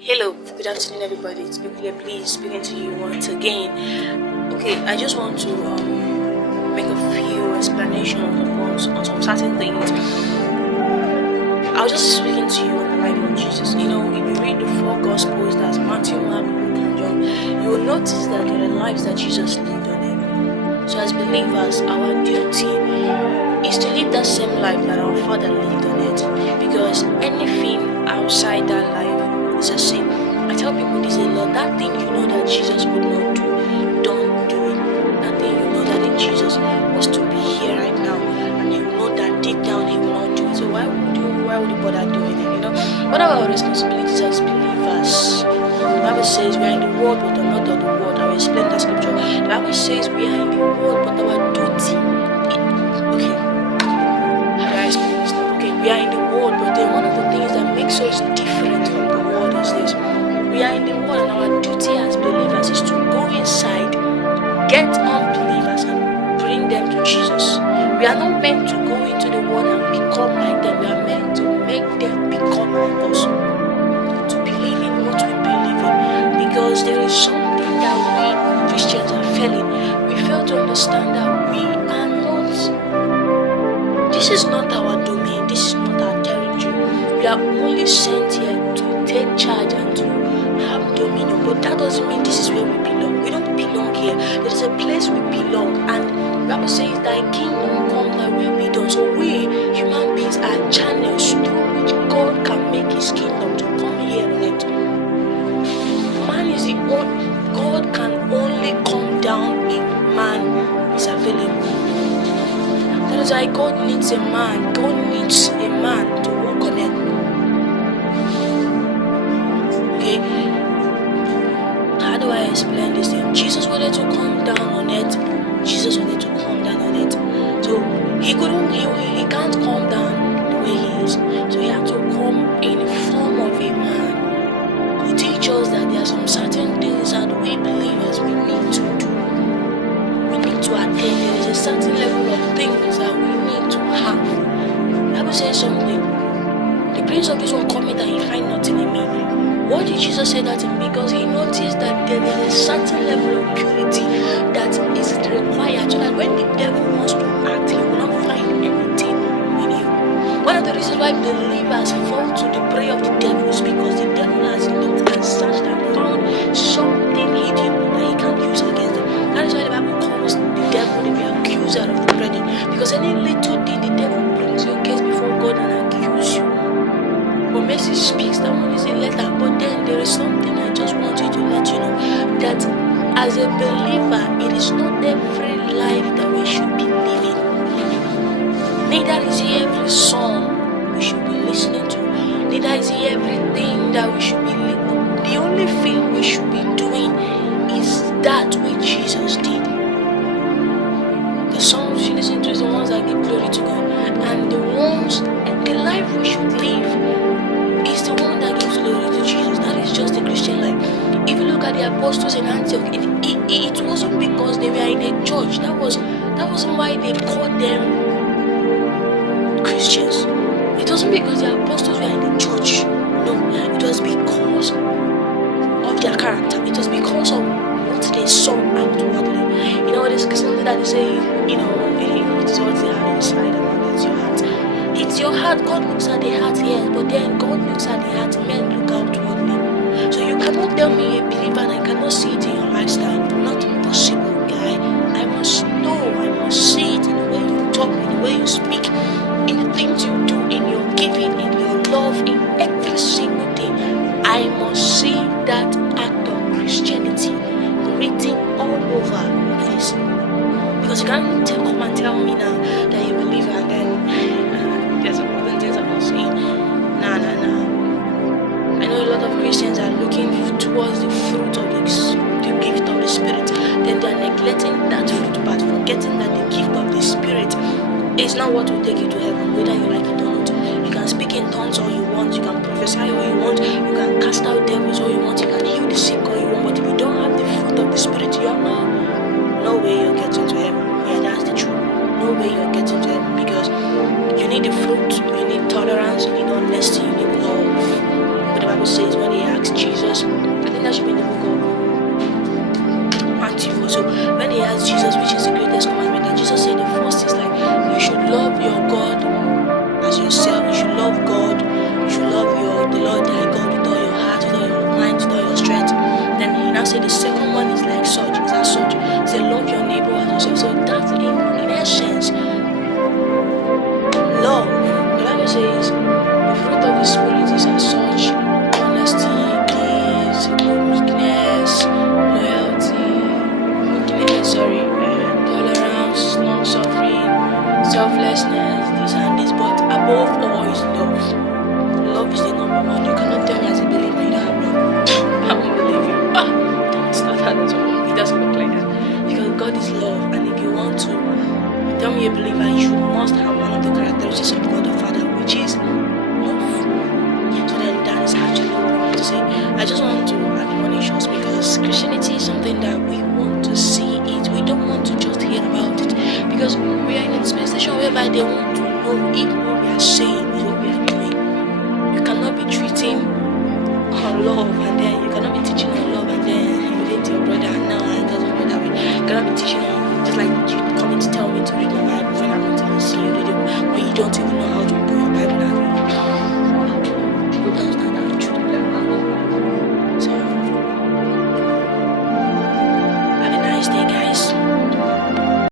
Hello, good afternoon, everybody. It's Biblia, please speaking to you once again. Okay, I just want to make a few explanations on some certain things. I was just speaking to you on the life of Jesus. If you read the four Gospels, that's Matthew, Mark, Luke, and John, you will notice that there are lives that Jesus lived on it. So, as believers, our duty is to live that same life that our Father lived on it, because anything outside that life is a sin. I tell people this a lot. That thing you know that Jesus would not do, don't do it. That thing you know that if Jesus was to be here right now, and you know that deep down he will not do it, so why would you bother doing it? What are our responsibilities as believers? The Bible says we are in the world, but are not of the world. I will explain that scripture. The Bible says we are in the world, but our duty. Okay, how do I explain this now? Okay, we are in the world, but then one of the things that makes us different from the world is this: we are in the world, and our duty as believers is to go inside, get unbelievers, and bring them to Jesus. We are not meant to go into the world and become like them. We are meant to make them become like us, to believe in what we believe in, because there is something that we Christians are failing. We fail to understand that we are not. This is not our domain. This is not our territory. We are only sent here to take charge and to have dominion. But that doesn't mean this is where we belong. We don't belong here. There is a place we belong, and the Bible says, "Thy kingdom come, thy will be done." So we human beings are channels through which God can make His kingdom to come here on earth. Man is the only. God can only come down if man is available. That is why God needs a man. God needs a man to walk on it. Okay? How do I explain this thing? Jesus wanted to come down on it. Jesus wanted to come down on it. So he can't come down the way he is. So he had to come in the form of a man. He teaches us that there are some certain things that we believers we need to do. We need to attain. There is a certain level of things that we need to have. The Bible says something. The prince of this world cometh and he find nothing in me. What did Jesus say that in? Because he noticed that there is a certain level of purity that is required, so that when the devil wants to act, he will not find anything in you. One of the reasons why believers fall to the prey of the devil is because the devil has looked and searched and found something hidden that he can't use against them. That is why the Bible calls the devil the accuser of the brethren, because any little thing the devil brings your case before God and accuse you. But mercy speaks, that one is a letter. But then there is something I just want you to let you know, that as a believer, it is not every life that we should be living. Neither is it every song we should be listening to. Neither is it everything that we should be living. The only thing we should be doing is that which Jesus did. The songs we should listen to is the ones that give glory to God. And the life we should live is the one that gives glory to Jesus. That is just the Christian life. If you look at the apostles in Antioch, it wasn't because they were in a church. That wasn't why they called them Christians. It wasn't because the apostles were in the church. No, it was because of their character. It was because of what they saw outwardly. There's something that they say, it's what they have inside and what is your heart. It's your heart. God looks at the heart, yes, but then God looks at the heart. Men look outwardly. So you cannot tell me a believer and I cannot see it in your lifestyle. Not possible, guy. I must know. I must see it in the way you talk, in the way you speak, in the things you do, in your giving, in your love, in every single thing. I must see that act of Christianity written all over your face. Because you can't come and tell me now that you believe and then there's other things I'm not saying. Nah. I know a lot of Christians are looking towards the fruit of the gift of the Spirit. Then they are neglecting that fruit part, forgetting that the gift of the Spirit is not what will take you to heaven, whether you like it or not. You can speak in tongues all you want, you can prophesy all you want, you can cast out devils all you want, you can heal the sick all you want, but if you don't have the fruit of the Spirit, no way you're getting to heaven. Yeah, that's the truth. No way you're getting to heaven, because you need the fruit, you need tolerance, you need honesty, you need love. But the Bible says when they asked Jesus, I think that should be in the book of Matthew. So when they asked Jesus, which is the greatest commandment, and Jesus said the first is like, you should love your God as yourself. You should love God. You should love the Lord thy God with all your heart, with all your mind, with all your strength. Then he now said the second one is like such. Is as such. He said love your neighbor as yourself. So that's in essence love. The Bible says the fruit of the spirit is as such: honesty, peace, meekness, loyalty, tolerance, long suffering, selflessness, this and this. But above all is love. Love is the number one. You cannot tell me as a believer you don't have love. I won't believe you. It's not that at all. It doesn't look like that. Because God is love, and if you want to tell me a believer, you must have one of the characteristics of God the Father, which is love. So then that is actually what I want to say. I just want to admonish us, because Christianity is something that we want to see it. We don't want to just hear about it, because we are in a dispensation whereby they want to know if what we are saying is what we are doing. You cannot be treating on love, and then you cannot be teaching on